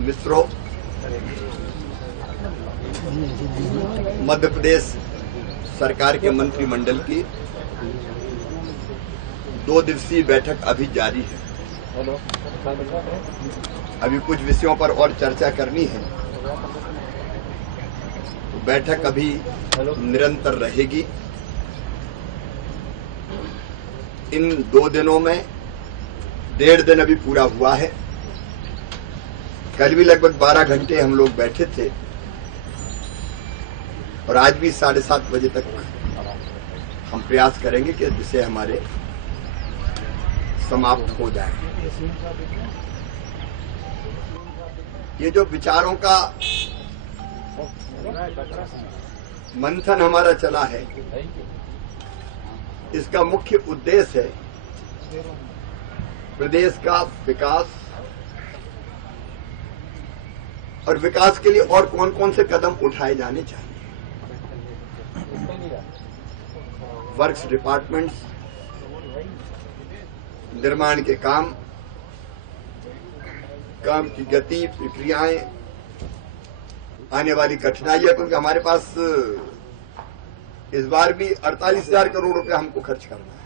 मित्रों, मध्य प्रदेश सरकार के मंत्रिमंडल की 2 दिवसीय बैठक अभी जारी है। अभी कुछ विषयों पर और चर्चा करनी है। तो बैठक अभी निरंतर रहेगी। इन 2 दिनों में 1.5 दिन अभी पूरा हुआ है। कल भी लगभग 12 घंटे हम लोग बैठे थे और आज भी 7:30 बजे तक हम प्रयास करेंगे कि विषय हमारे समाप्त हो जाए। ये जो विचारों का मंथन हमारा चला है, इसका मुख्य उद्देश्य है प्रदेश का विकास और विकास के लिए और कौन कौन से कदम उठाए जाने चाहिए। वर्क्स डिपार्टमेंट्स, निर्माण के काम की गति, प्रक्रियाएं, आने वाली कठिनाइयां, क्योंकि हमारे पास इस बार भी 48,000 करोड़ रुपया हमको खर्च करना है।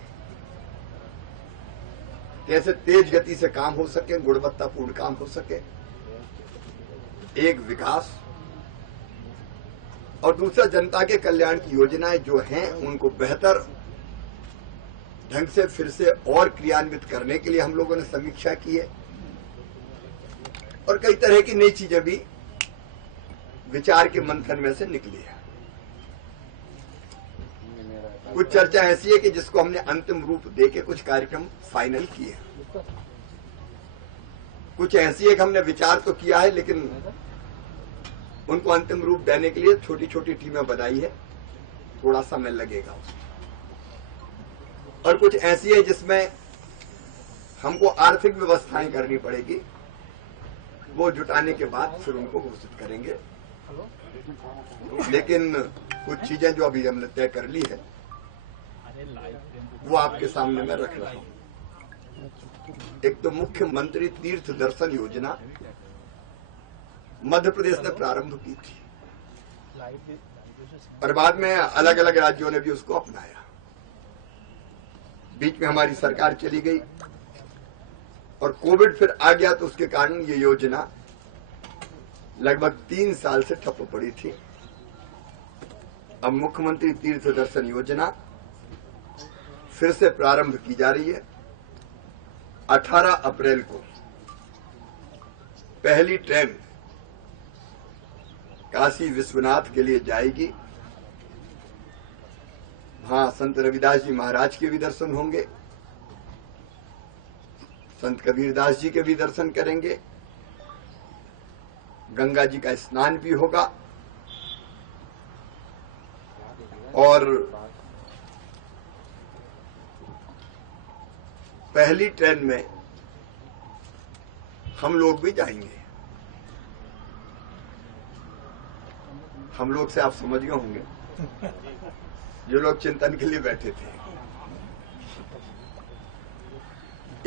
कैसे तेज गति से काम हो सके, गुणवत्तापूर्ण काम हो सके, एक विकास और दूसरा जनता के कल्याण की योजनाएं जो हैं उनको बेहतर ढंग से फिर से और क्रियान्वित करने के लिए हम लोगों ने समीक्षा की है और कई तरह की नई चीजें भी विचार के मंथन में से निकली है। कुछ चर्चा ऐसी है कि जिसको हमने अंतिम रूप देके कुछ कार्यक्रम फाइनल किए। कुछ ऐसी है कि हमने विचार तो किया है लेकिन उनको अंतिम रूप देने के लिए छोटी छोटी टीमें बनाई है, थोड़ा समय लगेगा उसमें। और कुछ ऐसी है जिसमें हमको आर्थिक व्यवस्थाएं करनी पड़ेगी, वो जुटाने के बाद फिर उनको घोषित करेंगे। लेकिन कुछ चीजें जो अभी हमने तय कर ली है वो आपके सामने मैं रख रहा हूं। एक तो मुख्यमंत्री तीर्थ दर्शन योजना मध्य प्रदेश ने प्रारंभ की थी और बाद में अलग अलग राज्यों ने भी उसको अपनाया। बीच में हमारी सरकार चली गई और कोविड फिर आ गया, तो उसके कारण ये योजना लगभग 3 साल से ठप पड़ी थी। अब मुख्यमंत्री तीर्थ दर्शन योजना फिर से प्रारंभ की जा रही है। 18 अप्रैल को पहली ट्रेन काशी विश्वनाथ के लिए जाएगी। वहां संत रविदास जी महाराज के भी दर्शन होंगे, संत कबीरदास जी के भी दर्शन करेंगे, गंगा जी का स्नान भी होगा और पहली ट्रेन में हम लोग भी जाएंगे। हम लोग से आप समझ गए होंगे, जो लोग चिंतन के लिए बैठे थे।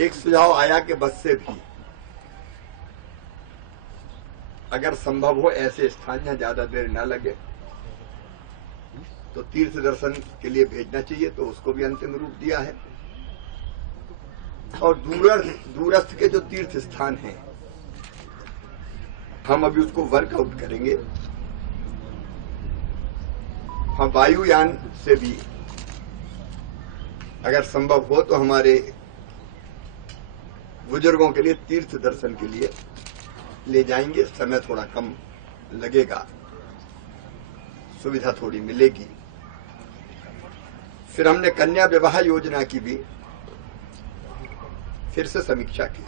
एक सुझाव आया कि बस से भी अगर संभव हो ऐसे स्थान जहां ज्यादा देर न लगे तो तीर्थ दर्शन के लिए भेजना चाहिए, तो उसको भी अंतिम रूप दिया है। और दूरस्थ के जो तीर्थ स्थान हैं हम अभी उसको वर्कआउट करेंगे। हम वायुयान से भी अगर संभव हो तो हमारे बुजुर्गों के लिए तीर्थ दर्शन के लिए ले जाएंगे। समय थोड़ा कम लगेगा, सुविधा थोड़ी मिलेगी। फिर हमने कन्या विवाह योजना की भी फिर से समीक्षा की।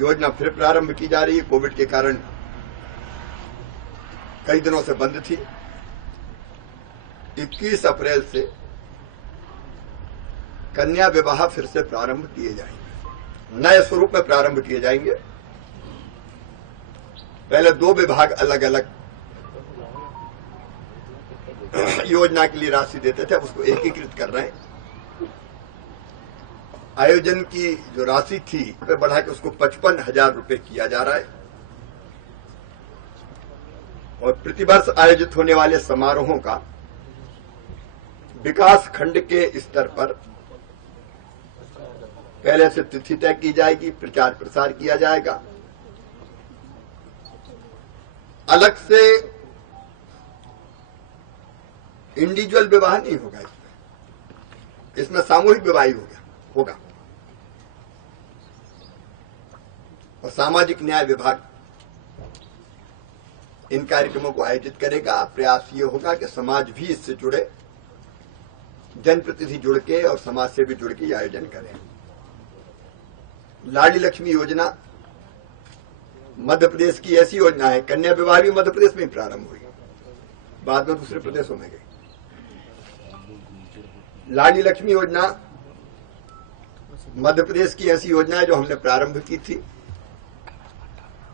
योजना फिर प्रारंभ की जा रही है। कोविड के कारण कई दिनों से बंद थी। 21 अप्रैल से कन्या विवाह फिर से प्रारंभ किए जाएंगे, नए स्वरूप में प्रारंभ किए जाएंगे। पहले 2 विभाग अलग अलग योजना के लिए राशि देते थे, अब उसको एकीकृत कर रहे हैं। आयोजन की जो राशि थी पे बढ़ा के उसको 55,000 रुपए किया जा रहा है और प्रतिवर्ष आयोजित होने वाले समारोहों का विकास खंड के स्तर पर पहले से तिथि तय की जाएगी, प्रचार प्रसार किया जाएगा। अलग से इंडिविजुअल विवाह नहीं होगा, इसमें सामूहिक विवाह ही होगा और सामाजिक न्याय विभाग इन कार्यक्रमों को आयोजित करेगा। प्रयास ये होगा कि समाज भी इससे जुड़े, जनप्रतिनिधि जुड़ के और समाज से भी जुड़ के आयोजन करें। लाडली लक्ष्मी योजना मध्य प्रदेश की ऐसी योजना है, कन्या विवाह भी मध्य प्रदेश में प्रारंभ हुई, बाद में दूसरे प्रदेशों में गई। लाडली लक्ष्मी योजना मध्य प्रदेश की ऐसी योजना है जो हमने प्रारंभ की थी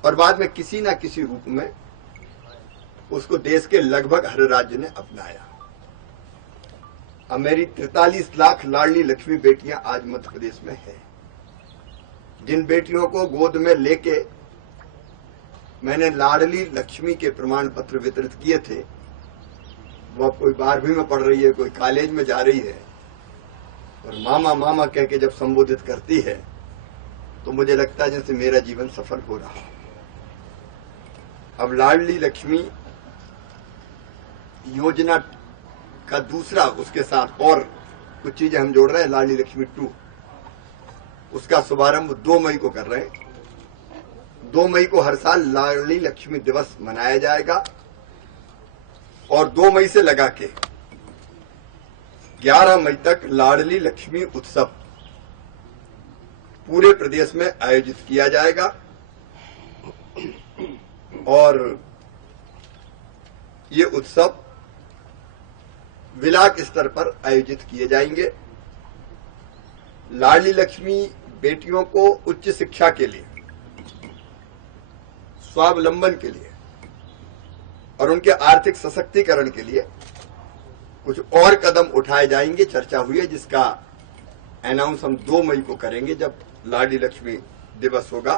और बाद में किसी न किसी रूप में उसको देश के लगभग हर राज्य ने अपनाया। अब मेरी 43 लाख लाडली लक्ष्मी बेटियां आज मध्य प्रदेश में है। जिन बेटियों को गोद में लेके मैंने लाडली लक्ष्मी के प्रमाण पत्र वितरित किए थे, वो कोई 12वीं में पढ़ रही है, कोई कॉलेज में जा रही है और मामा मामा कह के जब संबोधित करती है तो मुझे लगता है जैसे मेरा जीवन सफल हो रहा। अब लाडली लक्ष्मी योजना का दूसरा, उसके साथ और कुछ चीजें हम जोड़ रहे हैं। लाडली लक्ष्मी 2 उसका शुभारंभ 2 मई को कर रहे हैं। 2 मई को हर साल लाडली लक्ष्मी दिवस मनाया जाएगा और 2 मई से लगा के 11 मई तक लाडली लक्ष्मी उत्सव पूरे प्रदेश में आयोजित किया जाएगा और ये उत्सव विलाक स्तर पर आयोजित किए जाएंगे। लाडली लक्ष्मी बेटियों को उच्च शिक्षा के लिए, स्वावलंबन के लिए और उनके आर्थिक सशक्तिकरण के लिए कुछ और कदम उठाए जाएंगे। चर्चा हुई है जिसका अनाउंस हम 2 मई को करेंगे जब लाडली लक्ष्मी दिवस होगा।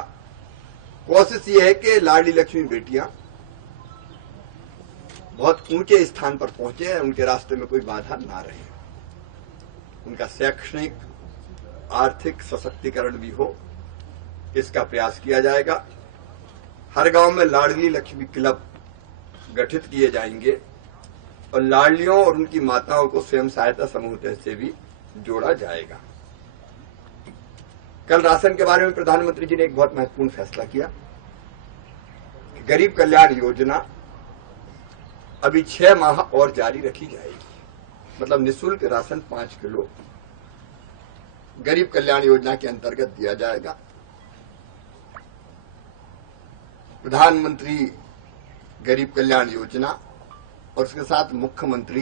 कोशिश ये है कि लाडली लक्ष्मी बेटियां बहुत ऊंचे स्थान पर पहुंचे, उनके रास्ते में कोई बाधा ना रहे, उनका शैक्षणिक आर्थिक सशक्तिकरण भी हो, इसका प्रयास किया जाएगा। हर गांव में लाडली लक्ष्मी क्लब गठित किए जाएंगे और लाडलियों और उनकी माताओं को स्वयं सहायता समूह से भी जोड़ा जाएगा। कल राशन के बारे में प्रधानमंत्री जी ने एक बहुत महत्वपूर्ण फैसला किया कि गरीब कल्याण योजना अभी 6 माह और जारी रखी जाएगी। मतलब निःशुल्क राशन 5 किलो गरीब कल्याण योजना के अंतर्गत दिया जाएगा। प्रधानमंत्री गरीब कल्याण योजना और उसके साथ मुख्यमंत्री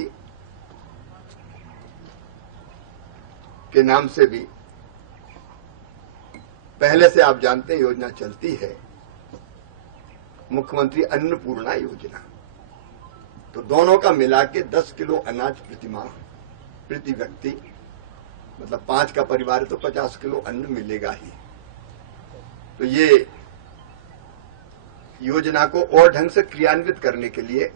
के नाम से भी पहले से आप जानते हैं योजना चलती है, मुख्यमंत्री अन्नपूर्णा योजना। तो दोनों का मिला के 10 किलो अनाज प्रति माह प्रति व्यक्ति, मतलब 5 का परिवार है तो 50 किलो अन्न मिलेगा ही। तो ये योजना को और ढंग से क्रियान्वित करने के लिए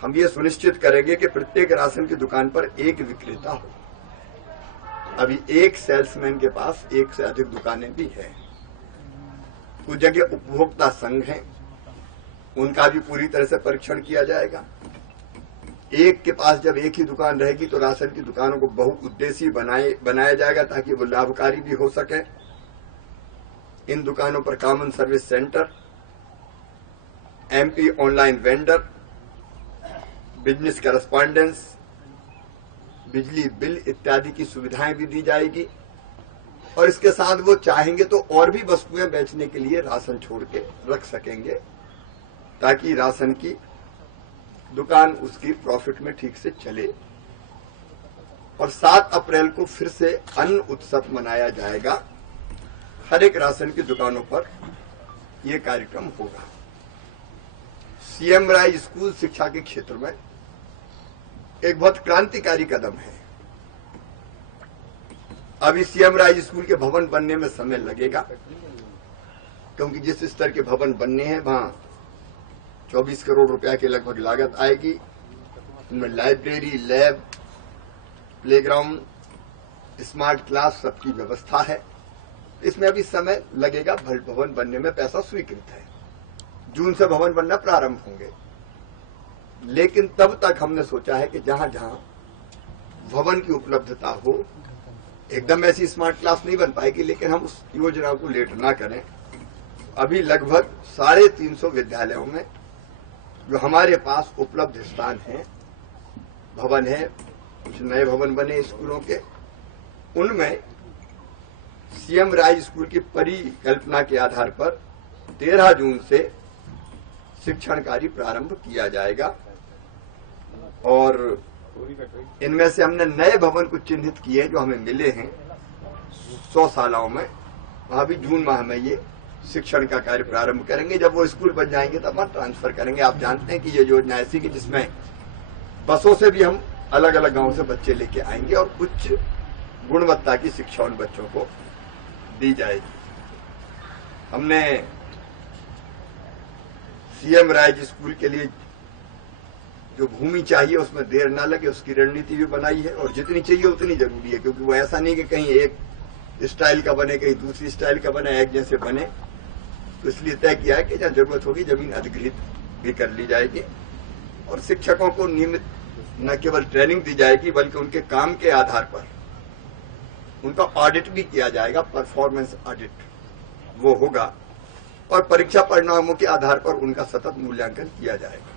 हम ये सुनिश्चित करेंगे कि प्रत्येक राशन की दुकान पर एक विक्रेता हो। अभी एक सेल्समैन के पास एक से अधिक दुकानें भी हैं। कुछ जगह उपभोक्ता संघ हैं, उनका भी पूरी तरह से परीक्षण किया जाएगा। एक के पास जब एक ही दुकान रहेगी तो राशन की दुकानों को बहुउद्देशीय बनाया जाएगा ताकि वो लाभकारी भी हो सके। इन दुकानों पर common service centre, MP online vendor, business correspondence, बिजली बिल इत्यादि की सुविधाएं भी दी जाएगी और इसके साथ वो चाहेंगे तो और भी वस्तुएं बेचने के लिए राशन छोड़ के रख सकेंगे ताकि राशन की दुकान उसकी प्रॉफिट में ठीक से चले। और 7 अप्रैल को फिर से अन्न उत्सव मनाया जाएगा। हर एक राशन की दुकानों पर यह कार्यक्रम होगा। सीएम राय स्कूल शिक्षा के क्षेत्र में एक बहुत क्रांतिकारी कदम है। अभी सीएम राज स्कूल के भवन बनने में समय लगेगा, क्योंकि जिस स्तर के भवन बनने हैं वहां 24 करोड़ रुपया के लगभग लागत आएगी। इनमें library, lab, playground, smart class सबकी व्यवस्था है। इसमें अभी समय लगेगा, भवन बनने में पैसा स्वीकृत है। जून से भवन बनना प्रारंभ होंगे, लेकिन तब तक हमने सोचा है कि जहां जहां भवन की उपलब्धता हो, एकदम ऐसी स्मार्ट क्लास नहीं बन पाएगी, लेकिन हम उस योजना को लेट ना करें। अभी लगभग 350 विद्यालयों में जो हमारे पास उपलब्ध स्थान है, भवन है, कुछ नए भवन बने स्कूलों के, उनमें सीएम राज स्कूल की परिकल्पना के आधार पर 13 जून से शिक्षण कार्य प्रारंभ किया जाएगा। और इनमें से हमने नए भवन को चिन्हित किए जो हमें मिले हैं 100 शालाओं में, वहां भी जून माह में ये शिक्षण का कार्य प्रारंभ करेंगे। जब वो स्कूल बन जाएंगे तब वहां ट्रांसफर करेंगे। आप जानते हैं कि ये योजना ऐसी कि जिसमें बसों से भी हम अलग अलग गांवों से बच्चे लेके आएंगे और उच्च गुणवत्ता की शिक्षा उन बच्चों को दी जाएगी। हमने सीएम राज स्कूल के लिए जो भूमि चाहिए उसमें देर ना लगे उसकी रणनीति भी बनाई है, और जितनी चाहिए उतनी जरूरी है, क्योंकि वो ऐसा नहीं कि कहीं एक स्टाइल का बने, कहीं दूसरी स्टाइल का बने, एक जैसे बने। तो इसलिए तय किया है कि जहां जरूरत होगी जमीन अधिग्रहित भी कर ली जाएगी, और शिक्षकों को नियमित न केवल ट्रेनिंग दी जाएगी बल्कि उनके काम के आधार पर उनका ऑडिट भी किया जाएगा। परफॉर्मेंस ऑडिट वो होगा, और परीक्षा परिणामों के आधार पर उनका सतत मूल्यांकन किया जाएगा।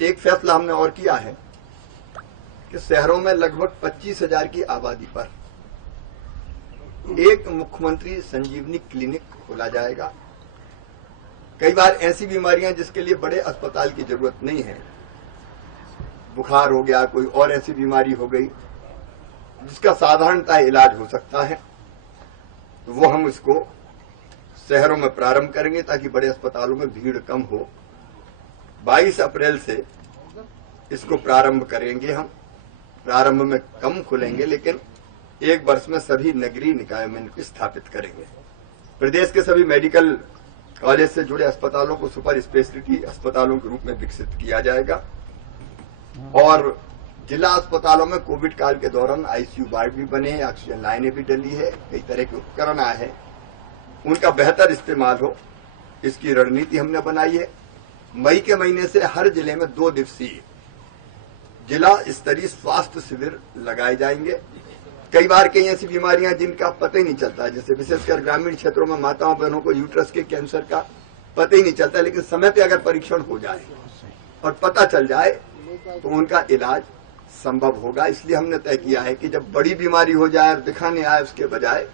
एक फैसला हमने और किया है कि शहरों में लगभग 25,000 की आबादी पर एक मुख्यमंत्री संजीवनी क्लिनिक खोला जाएगा। कई बार ऐसी बीमारियां जिसके लिए बड़े अस्पताल की जरूरत नहीं है, बुखार हो गया, कोई और ऐसी बीमारी हो गई जिसका साधारणतः इलाज हो सकता है, तो वो हम इसको शहरों में प्रारंभ करेंगे ताकि बड़े अस्पतालों में भीड़ कम हो। 22 अप्रैल से इसको प्रारंभ करेंगे हम। प्रारंभ में कम खुलेंगे, लेकिन 1 वर्ष में सभी नगरीय निकायों में इनको स्थापित करेंगे। प्रदेश के सभी मेडिकल कॉलेज से जुड़े अस्पतालों को सुपर स्पेशलिटी अस्पतालों के रूप में विकसित किया जाएगा, और जिला अस्पतालों में कोविड काल के दौरान आईसीयू वार्ड भी बने हैं, ऑक्सीजन लाइनें भी डली है, कई तरह के उपकरण आए हैं, उनका बेहतर इस्तेमाल हो, इसकी रणनीति हमने बनाई है। मई के महीने से हर जिले में 2 दिवसीय जिला स्तरीय स्वास्थ्य शिविर लगाए जाएंगे। कई बार कई ऐसी बीमारियां जिनका पता ही नहीं चलता, जैसे विशेषकर ग्रामीण क्षेत्रों में माताओं बहनों को यूट्रस के कैंसर का पता ही नहीं चलता, लेकिन समय पे अगर परीक्षण हो जाए और पता चल जाए तो उनका इलाज संभव होगा। इसलिए हमने तय किया है कि जब बड़ी बीमारी हो जाए और दिखाने आए उसके बजाय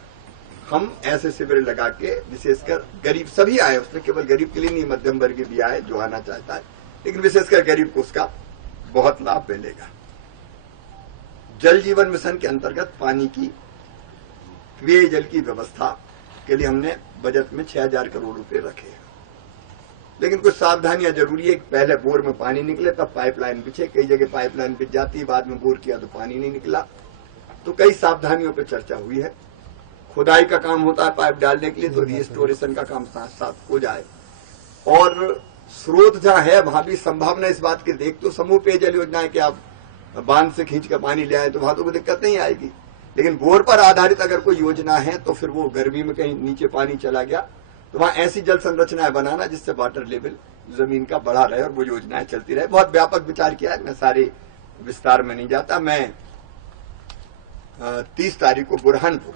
हम ऐसे शिविर लगा के, विशेषकर गरीब सभी आए, उसमें केवल गरीब के लिए नहीं, मध्यम वर्ग भी आए जो आना चाहता है, लेकिन विशेषकर गरीब को उसका बहुत लाभ मिलेगा। जल जीवन मिशन के अंतर्गत पानी की, पेयजल की व्यवस्था के लिए हमने बजट में 6,000 करोड़ रुपए रखे हैं, लेकिन कुछ सावधानियां जरूरी है। पहले बोर में पानी निकले तब पाइपलाइन बिछे, कई जगह पाइपलाइन बिछ जाती, बाद में बोर किया तो पानी नहीं निकला, तो कई सावधानियों पर चर्चा हुई है। खुदाई का काम होता है पाइप डालने के लिए, तो रिस्टोरेशन का काम साथ साथ हो जाए, और स्रोत जहां है वहां भी संभावना इस बात की देख तो समूह पेयजल योजना है कि आप बांध से खींच कर पानी ले आए तो वहां तो कोई दिक्कत नहीं आएगी, लेकिन बोर पर आधारित अगर कोई योजना है तो फिर वो गर्मी में कहीं नीचे पानी चला गया तो वहां ऐसी जल संरचनाएं बनाना जिससे वाटर लेवल जमीन का बढ़ा रहे और वो योजनाएं चलती रहे। बहुत व्यापक विचार किया है, मैं सारे विस्तार में नहीं जाता। मैं 30 तारीख को बुरहानपुर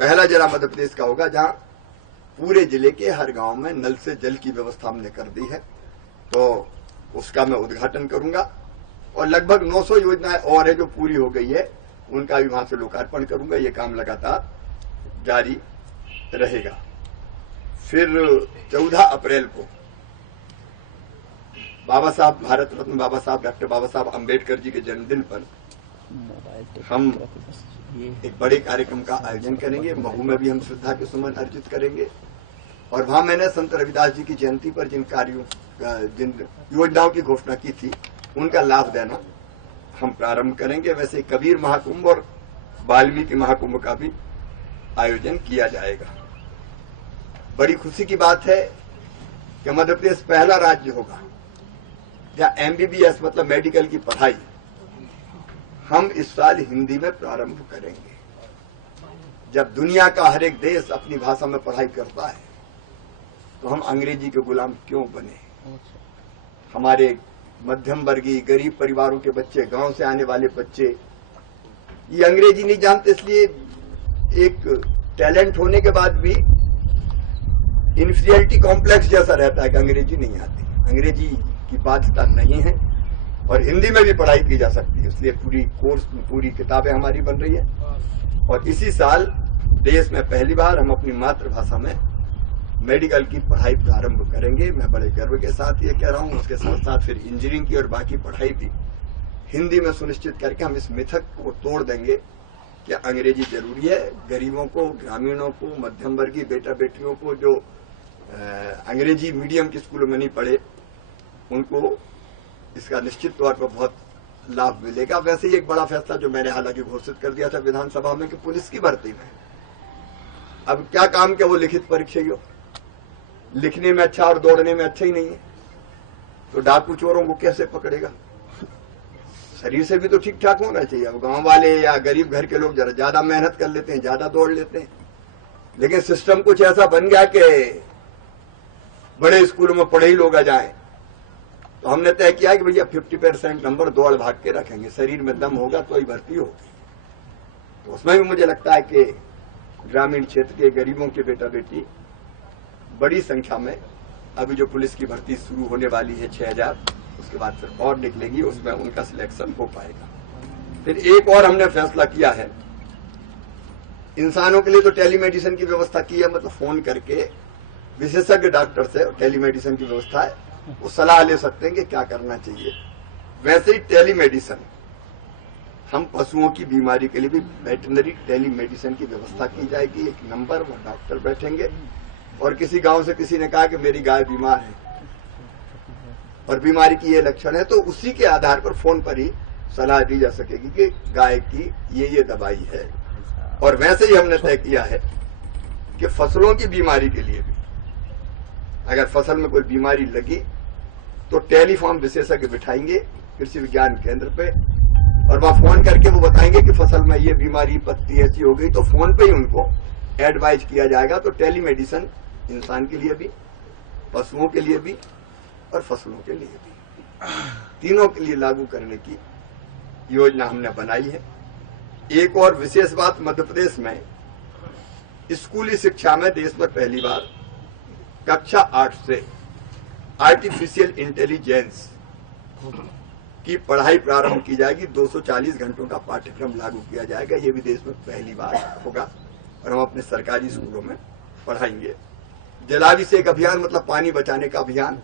पहला जिला मध्य प्रदेश का होगा जहां पूरे जिले के हर गांव में नल से जल की व्यवस्था हमने कर दी है, तो उसका मैं उद्घाटन करूंगा, और लगभग 900 योजनाएं और है जो पूरी हो गई है, उनका भी वहां से लोकार्पण करूंगा। ये काम लगातार जारी रहेगा। फिर 14 अप्रैल को बाबा साहब, भारत रत्न बाबा साहब डॉक्टर बाबा साहब अम्बेडकर जी के जन्मदिन पर हम एक बड़े कार्यक्रम का आयोजन करेंगे। महू में भी हम श्रद्धा के सुमन अर्पित करेंगे, और वहां मैंने संत रविदास जी की जयंती पर जिन कार्यों, जिन योजनाओं की घोषणा की थी, उनका लाभ देना हम प्रारंभ करेंगे। वैसे कबीर महाकुंभ और वाल्मीकि महाकुंभ का भी आयोजन किया जाएगा। बड़ी खुशी की बात है कि मध्य प्रदेश पहला राज्य होगा जहां एमबीबीएस मतलब मेडिकल की पढ़ाई हम इस साल हिंदी में प्रारंभ करेंगे। जब दुनिया का हर एक देश अपनी भाषा में पढ़ाई करता है तो हम अंग्रेजी के गुलाम क्यों बने। हमारे मध्यम वर्गीय गरीब परिवारों के बच्चे, गांव से आने वाले बच्चे ये अंग्रेजी नहीं जानते, इसलिए एक टैलेंट होने के बाद भी इन्फीरियरिटी कॉम्प्लेक्स जैसा रहता है कि अंग्रेजी नहीं आती। अंग्रेजी की बाध्यता नहीं है और हिंदी में भी पढ़ाई की जा सकती है, इसलिए पूरी किताबें हमारी बन रही है। और इसी साल देश में पहली बार हम अपनी मातृभाषा में मेडिकल की पढ़ाई प्रारंभ करेंगे। मैं बड़े गर्व के साथ ये कह रहा हूं। उसके साथ साथ फिर इंजीनियरिंग की और बाकी पढ़ाई भी हिंदी में सुनिश्चित करके हम इस मिथक को तोड़ देंगे कि अंग्रेजी जरूरी है। गरीबों को, ग्रामीणों को, मध्यम वर्गीय बेटा बेटियों को जो अंग्रेजी मीडियम के स्कूलों में नहीं पढ़े उनको इसका निश्चित तौर पर बहुत लाभ मिलेगा। वैसे ही एक बड़ा फैसला जो मैंने हालांकि घोषित कर दिया था विधानसभा में कि पुलिस की भर्ती में अब क्या काम क्या वो लिखित परीक्षा ही हो, लिखने में अच्छा और दौड़ने में अच्छा ही नहीं है तो डाकू चोरों को कैसे पकड़ेगा। शरीर से भी तो ठीक ठाक होना चाहिए। अब गांव वाले या गरीब घर के लोग जरा ज्यादा मेहनत कर लेते हैं, ज्यादा दौड़ लेते हैं, लेकिन सिस्टम कुछ ऐसा बन गया कि बड़े स्कूलों में पढ़े ही लोग आ जाएं। तो हमने तय किया कि भैया 50% नंबर दौड़ भाग के रखेंगे, शरीर में दम होगा तो ही भर्ती होगी। तो उसमें भी मुझे लगता है कि ग्रामीण क्षेत्र के गरीबों के बेटा बेटी बड़ी संख्या में अभी जो पुलिस की भर्ती शुरू होने वाली है 6000, उसके बाद फिर और निकलेगी, उसमें उनका सिलेक्शन हो पाएगा। फिर एक और हमने फैसला किया है, इंसानों के लिए तो टेलीमेडिसिन की व्यवस्था की है, मतलब फोन करके विशेषज्ञ डॉक्टर से टेलीमेडिसिन की व्यवस्था है, वो सलाह ले सकते हैं कि क्या करना चाहिए। वैसे ही टेलीमेडिसिन हम पशुओं की बीमारी के लिए भी वेटरनरी टेलीमेडिसिन की व्यवस्था की जाएगी। एक नंबर वो डॉक्टर बैठेंगे और किसी गांव से किसी ने कहा कि मेरी गाय बीमार है और बीमारी की ये लक्षण है, तो उसी के आधार पर फोन पर ही सलाह दी जा सकेगी कि गाय की ये दवाई है। और वैसे ही हमने तय किया है कि फसलों की बीमारी के लिए भी अगर फसल में कोई बीमारी लगी तो टेलीफोन विशेषज्ञ बिठाएंगे कृषि विज्ञान केंद्र पे और वहां फोन करके वो बताएंगे कि फसल में ये बीमारी पत्ती ऐसी हो गई, तो फोन पे ही उनको एडवाइज किया जाएगा। तो टेलीमेडिसिन इंसान के लिए भी, पशुओं के लिए भी और फसलों के लिए भी, तीनों के लिए लागू करने की योजना हमने बनाई है। एक और विशेष बात, मध्य प्रदेश में स्कूली शिक्षा में देश में पहली बार कक्षा 8 से आर्टिफिशियल इंटेलिजेंस की पढ़ाई प्रारंभ की जाएगी। 240 घंटों का पाठ्यक्रम लागू किया जाएगा। ये भी देश में पहली बार होगा और हम अपने सरकारी स्कूलों में पढ़ाएंगे। जलाभिषेक अभियान मतलब पानी बचाने का अभियान।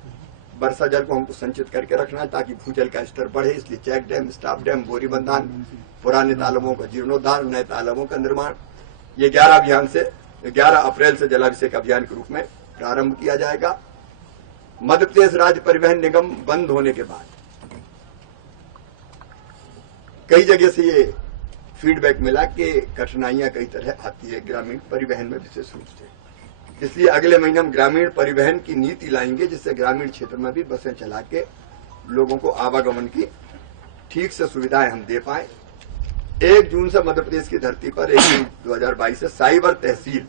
वर्षा जल को हमको संचित करके रखना है ताकि भूजल का स्तर बढ़े, इसलिए चेक डैम, स्टाफ डैम, बोरी बंधान, पुराने तालाबों का जीर्णोद्धार, नए तालाबों का निर्माण, ये 11 अप्रैल से जलाभिषेक अभियान के रूप में प्रारंभ किया जाएगा। मध्य प्रदेश राज्य परिवहन निगम बंद होने के बाद कई जगह से ये फीडबैक मिला कि कठिनाइयां कई तरह आती है ग्रामीण परिवहन में विशेष रूप से, इसलिए अगले महीने हम ग्रामीण परिवहन की नीति लाएंगे जिससे ग्रामीण क्षेत्र में भी बसें चला के लोगों को आवागमन की ठीक से सुविधाएं हम दे पाए। 1 जून से मध्य प्रदेश की धरती पर 1 जून 2022 से साइबर तहसील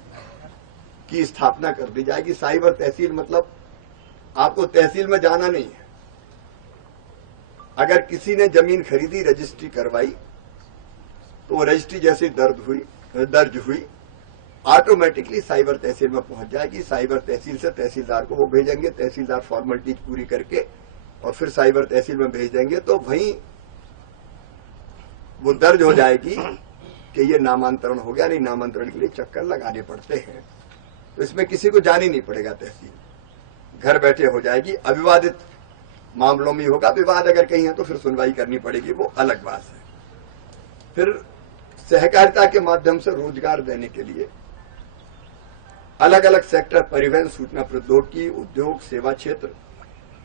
की स्थापना कर दी जाएगी। साइबर तहसील मतलब आपको तहसील में जाना नहीं है। अगर किसी ने जमीन खरीदी, रजिस्ट्री करवाई, तो वो रजिस्ट्री जैसे दर्ज हुई ऑटोमेटिकली साइबर तहसील में पहुंच जाएगी। साइबर तहसील से तहसीलदार को वो भेजेंगे, तहसीलदार फॉर्मेलिटीज पूरी करके और फिर साइबर तहसील में भेज देंगे, तो वहीं वो दर्ज हो जाएगी कि ये नामांतरण हो गया। नहीं, नामांतरण के लिए चक्कर लगाने पड़ते हैं, तो इसमें किसी को जाना ही नहीं पड़ेगा, तहसील घर बैठे हो जाएगी। अविवादित मामलों में होगा, विवाद अगर कहीं है तो फिर सुनवाई करनी पड़ेगी, वो अलग बात है। फिर सहकारिता के माध्यम से रोजगार देने के लिए अलग अलग सेक्टर, परिवहन, सूचना प्रौद्योगिकी, उद्योग, सेवा क्षेत्र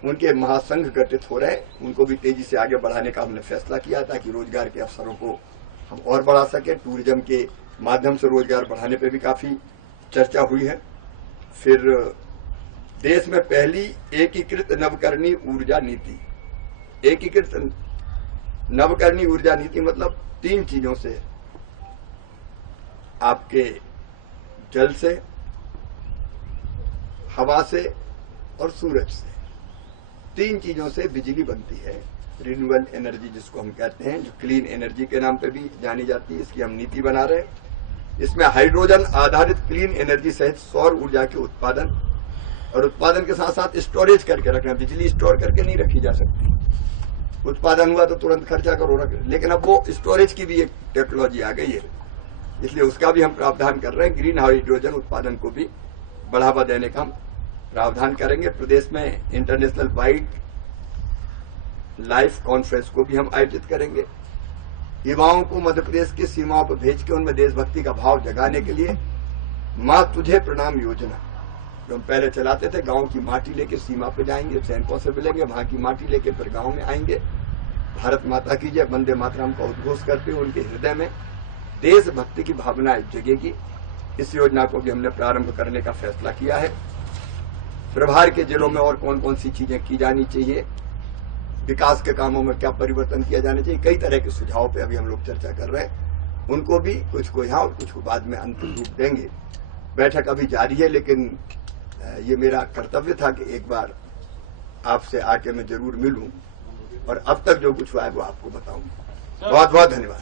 उनके महासंघ गठित हो रहे, उनको भी तेजी से आगे बढ़ाने का हमने फैसला किया ताकि रोजगार के अवसरों को हम और बढ़ा सके। टूरिज्म के माध्यम से रोजगार बढ़ाने पे भी काफी चर्चा हुई है। फिर देश में पहली एकीकृत नवकरणीय ऊर्जा नीति। एकीकृत नवकरणीय ऊर्जा नीति मतलब 3 चीजों से, आपके जल से, हवा से और सूरज से, 3 चीजों से बिजली बनती है। रिन्यूएबल एनर्जी जिसको हम कहते हैं, जो क्लीन एनर्जी के नाम पे भी जानी जाती है, इसकी हम नीति बना रहे हैं। इसमें हाइड्रोजन आधारित क्लीन एनर्जी सहित सौर ऊर्जा के उत्पादन और उत्पादन के साथ साथ स्टोरेज करके रखना। बिजली स्टोर करके नहीं रखी जा सकती, उत्पादन हुआ तो तुरंत खर्चा करो रख, लेकिन अब वो स्टोरेज की भी एक टेक्नोलॉजी आ गई है, इसलिए उसका भी हम प्रावधान कर रहे हैं। ग्रीन हाइड्रोजन उत्पादन को भी बढ़ावा देने का हम प्रावधान करेंगे। प्रदेश में इंटरनेशनल वाइल्ड लाइफ कॉन्फ्रेंस को भी हम आयोजित करेंगे। युवाओं को मध्य प्रदेश की सीमाओं पर भेज के उनमें देशभक्ति का भाव जगाने के लिए मां तुझे प्रणाम योजना जो हम पहले चलाते थे, गांव की माटी लेके सीमा पे जाएंगे, सैनिकों से मिलेंगे, वहां की माटी लेके फिर गांव में आएंगे, भारत माता की जय वंदे मातरम का उद्घोष करते हुए उनके हृदय में देशभक्ति की भावना जगेगी। इस योजना को भी हमने प्रारंभ करने का फैसला किया है। प्रभार के जिलों में और कौन कौन सी चीजें की जानी चाहिए, विकास के कामों में क्या परिवर्तन किया जाना चाहिए, कई तरह के सुझाव पे अभी हम लोग चर्चा कर रहे हैं। उनको भी कुछ को यहाँ और कुछ को बाद में अंतिम रूप देंगे। बैठक अभी जारी है, लेकिन ये मेरा कर्तव्य था कि एक बार आपसे आके मैं जरूर मिलूं और अब तक जो कुछ हुआ है वो आपको बताऊं। बहुत बहुत धन्यवाद।